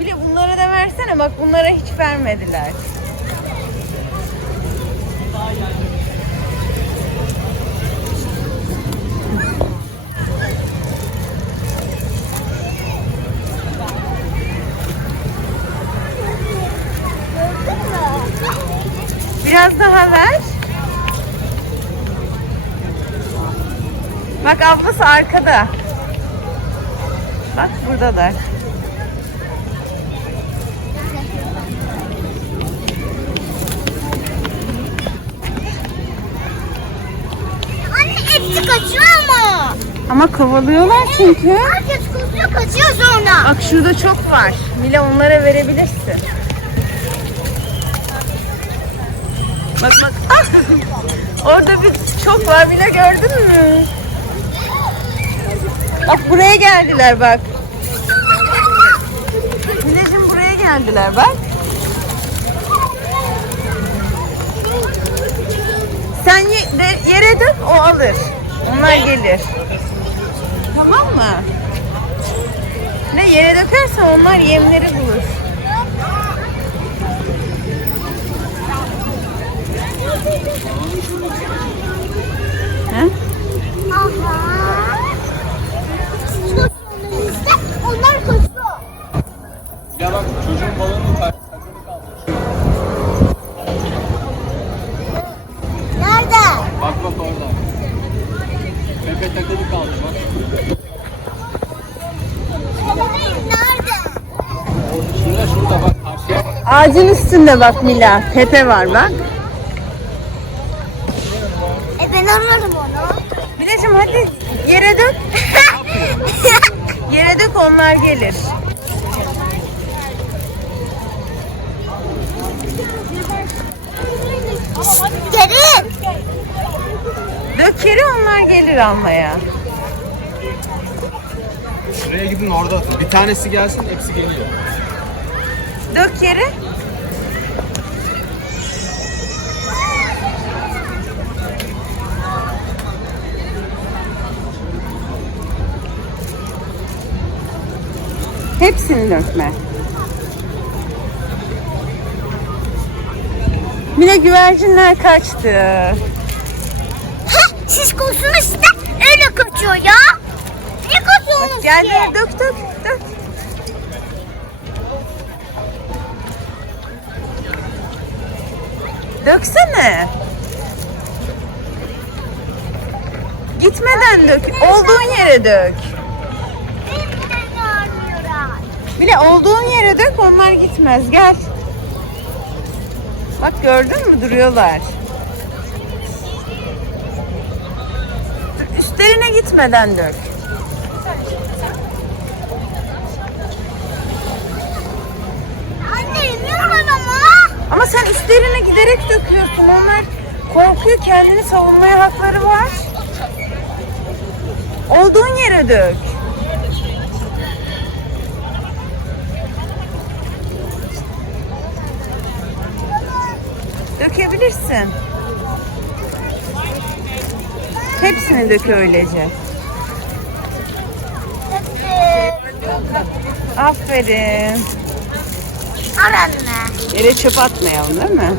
bunlara da versene. Bak bunlara hiç vermediler. Biraz daha ver. Bak ablası arkada. Bak buradalar. Anne hepsi kaçıyor ama. Ama kovalıyorlar çünkü. Herkes koşuyor kaçıyor sonra. Bak şurada çok var. Mila onlara verebilirsin. Bak bak. Ah! Orada bir çok var. Mila gördün mü? Bak buraya geldiler bak. Milacığım buraya geldiler bak. Sen yere dök o alır. Onlar gelir. Tamam mı? Ne yere dökersen onlar yemleri bulur. Ağacın üstünde bak Mila. Tepe var bak. E ben ararım onu. Milacığım hadi yere dök. Yere dök onlar gelir. Geri. Dök yere onlar gelir almaya. Şuraya gidin orada atın. Bir tanesi gelsin hepsi geliyor. Dök yere. Hepsini dökme. Mine güvercinler kaçtı. Heh, siz koşun işte. Öyle kaçıyor ya. Ne koşuyorsunuz Gel ki? gel dök dök dök. Döksene. Gitmeden dök. Olduğun yere dök. Bile olduğun yere dök onlar gitmez. Gel. Bak gördün mü duruyorlar. Üstlerine gitmeden dök. Anne iniyorlar ama. Ama sen üstlerine giderek döküyorsun. Onlar korkuyor kendini savunmaya hakları var. Olduğun yere dök. Dökebilirsin. Hepsini dök öylece. Aferin. Al. Yere çöp atmayalım değil mi?